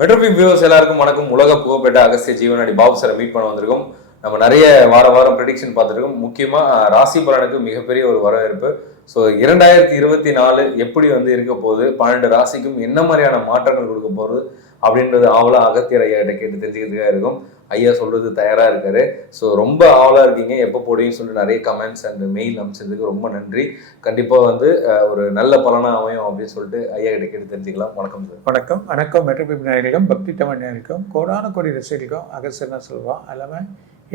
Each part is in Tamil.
மெட்ரோபிக் வியூவர்ஸ் எல்லாருக்கும் வணக்கம். உலக புகழ்பெற்ற அகஸ்திய ஜீவனாடி பாபு சாரை மீட் பண்ண வந்திருக்கோம். நம்ம நிறைய வார வாரம் ப்ரெடிக்ஷன் பார்த்துருக்கோம். முக்கியமாக ராசி பலனுக்கு மிகப்பெரிய ஒரு வரவேற்பு. ஸோ இரண்டாயிரத்தி இருபத்தி நாலு எப்படி வந்து இருக்க போகுது? பன்னெண்டு ராசிக்கும் என்ன மாதிரியான மாற்றங்கள் கொடுக்க போகுது? அப்படின்றது ஆவலாக அகத்தியர் ஐயா கிட்ட கேட்டு தெரிஞ்சுக்கிறதுக்காக இருக்கும். ஐயா சொல்றது தயாரா இருக்காரு. ஸோ ரொம்ப ஆவலா இருக்கீங்க. எப்போ போடுவீங்கன்னு சொல்லிட்டு நிறைய கமெண்ட்ஸ் அண்ட் மெயில் அனுப்பிச்சதுக்கு ரொம்ப நன்றி. கண்டிப்பா வந்து ஒரு நல்ல பலனா அமையும் அப்படின்னு சொல்லிட்டு ஐயா கிட்ட கேட்டு தெரிஞ்சுக்கலாம். வணக்கம் சார். வணக்கம். வணக்கம். மெட்ரோபிப் நேயர்களுக்கும் பக்தி தமிழ் நேயர்களுக்கும் கோடான கோடி ரசிகர்களுக்கும் அகசர்னா சொல்லுவோம் எல்லாமே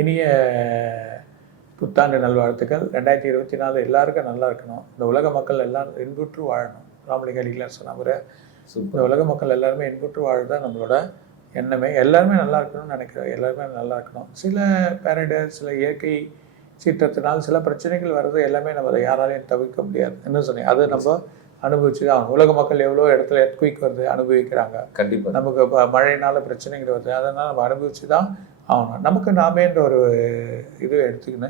இனிய புத்தாண்டு நல்வாழ்த்துக்கள். ரெண்டாயிரத்தி இருபத்தி நாலு எல்லாருக்கும் நல்லா இருக்கணும். இந்த உலக மக்கள் எல்லாரும் இன்புற்று வாழணும். ராமலிங்க அடிகளார் சொன்ன சூப்பர். இந்த உலக மக்கள் எல்லாருமே இன்புற்று வாழ்தான் நம்மளோட எண்ணமே எல்லாருமே நல்லா இருக்கணும்னு நினைக்கிறோம் எல்லாருமே நல்லா இருக்கணும் சில பேரடர் சில இயற்கை சீற்றத்தினால் சில பிரச்சனைகள் வர்றது எல்லாமே நம்ம அதை யாராலையும் தவிர்க்க முடியாது. என்ன சொன்னீங்க? அது நம்ம அனுபவிச்சு தான். உலக மக்கள் எவ்வளோ இடத்துல எர்த்குயிக் வருது அனுபவிக்கிறாங்க. கண்டிப்பா. நமக்கு இப்போ மழைனால பிரச்சனைகள் வருது. அதனால் நம்ம அனுபவிச்சு தான் ஆகணும். நமக்கு நாமேன்ற ஒரு இது எடுத்துக்கின்னு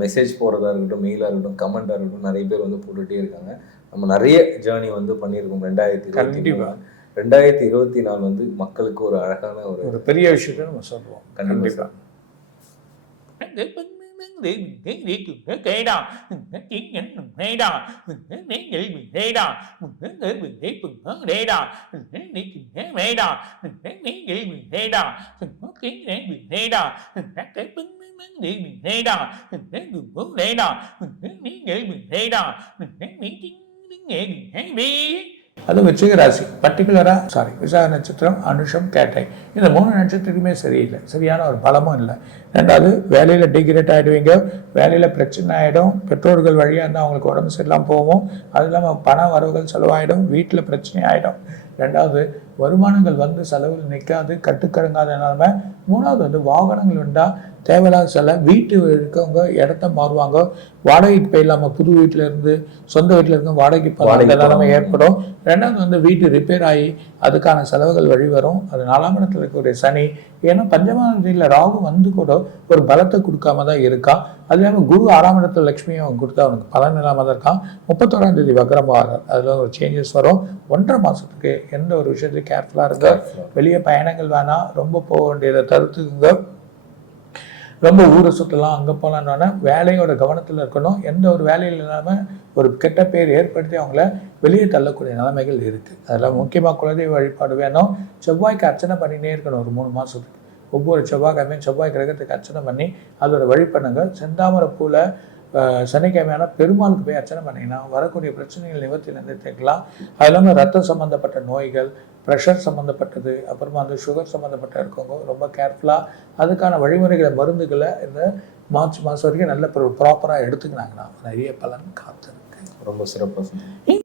மெசேஜ் போடுறதா இருக்கட்டும் மெயிலாக இருக்கட்டும் கமெண்டாக இருக்கட்டும் நிறைய பேர் வந்து போட்டுகிட்டே இருக்காங்க நம்ம நிறைய ஜேர்னி வந்து பண்ணியிருக்கோம் ரெண்டாயிரத்தி இருபத்தி கண்டிப்பா. நாலு. ரெண்டாயிரத்தி இருபத்தி நாலு வந்து மக்களுக்கு ஒரு அழகான ஒரு ஒரு பெரிய விஷயத்தை நம்ம சொல்லுவோம் கண்டிப்பா. கண்டிப்பாக அது விச்சிக ராசி. பர்டிகுலராக சாரி விசாக நட்சத்திரம் அனுஷம் கேட்டை. இந்த மூணு நட்சத்திரத்துக்குமே சரியில்லை. சரியான ஒரு பலமும் இல்லை. ரெண்டாவது வேலையில் டிகிரேட் ஆகிடுவீங்க வேலையில் பிரச்சனை ஆகிடும் பெற்றோர்கள் வழியாக இருந்தால் அவங்களுக்கு உடம்பு சரியில்லாமல் போகும். அது இல்லாமல் பண வரவுகள் செலவாயிடும். வீட்டில் பிரச்சனை ஆகிடும் ரெண்டாவது வருமானங்கள் வந்து செலவில் நிற்காது கட்டுக்கடங்காத நிலைமை மூணாவது வந்து வாகனங்கள் உண்டா தேவையில்லாத செல வீட்டு இருக்கவங்க இடத்த மாறுவாங்க. வாடகைக்கு போயிடலாம புது வீட்டில் இருந்து சொந்த வீட்டில் இருந்து வாடகைக்கு போகலாம் நிலைமை. ஏற்படும். ரெண்டாவது வந்து வீட்டு ரிப்பேர் ஆகி அதுக்கான செலவுகள் வழி வரும். அது நாலாம் இடத்துல இருக்கக்கூடிய சனி. ஏன்னா பஞ்சமானதியில் ராகு வந்து கூட ஒரு பலத்தை கொடுக்காம தான் இருக்கான். அது இல்லாமல் குரு ஆறாம் இடத்துல லட்சுமியும் அவன் கொடுத்தா அவனுக்கு பலன் இல்லாமல் தான் இருக்கான். முப்பத்தோராம் தேதி வக்ரமாகிறார் அதில் ஒரு சேஞ்சஸ் வரும். ஒன்றரை மாதத்துக்கு எந்த ஒரு விஷயத்தையும் கேர்ஃபுல்லாக இருங்க. வெளியே பயணங்கள் வேணாம். ரொம்ப போக வேண்டியதை தவிர்த்துக்குங்க ரொம்ப ஊரை சுற்றலாம் அங்கே போகலான்னு வேலையோட கவனத்தில் இருக்கணும். எந்த ஒரு வேலையில் இல்லாமல் ஒரு கெட்ட பேர் ஏற்படுத்தி அவங்கள வெளியே தள்ளக்கூடிய நிலைமைகள் இருக்குது அதில் முக்கியமாக குலதெய்வ வழிபாடு வேணும். செவ்வாய்க்கு அர்ச்சனை பண்ணினே இருக்கணும் ஒரு மூணு மாதத்துக்கு ஒவ்வொரு செவ்வாய்க்கிழமையும் செவ்வாய் கிரகத்துக்கு அர்ச்சனை பண்ணி அதோட வழிபண்ணுங்க செந்தாமரை பூவில் சனிக்கிழமையான பெருமாளுக்கு போய் அர்ச்சனை பண்ணிங்கன்னா வரக்கூடிய பிரச்சனைகள் நிவர்த்தி தேக்கலாம் அது இல்லாமல் ரத்தம் சம்மந்தப்பட்ட நோய்கள் ப்ரெஷர் சம்மந்தப்பட்டது அப்புறமா வந்து சுகர் சம்மந்தப்பட்ட இருக்கவங்க ரொம்ப கேர்ஃபுல்லாக அதுக்கான வழிமுறைகளை மருந்துகளை இந்த மார்ச் மாதம் வரைக்கும் நல்ல ப்ராப்பராக எடுத்துக்கினாங்கன்னா நிறைய பலன் காத்திருக்கு. ரொம்ப சிறப்பாக